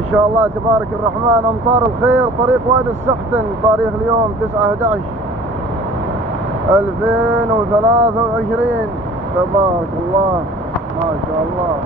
ما شاء الله تبارك الرحمن. امطار الخير، طريق وادي السحتن، تاريخ اليوم 9/11/2023. تبارك الله ما شاء الله.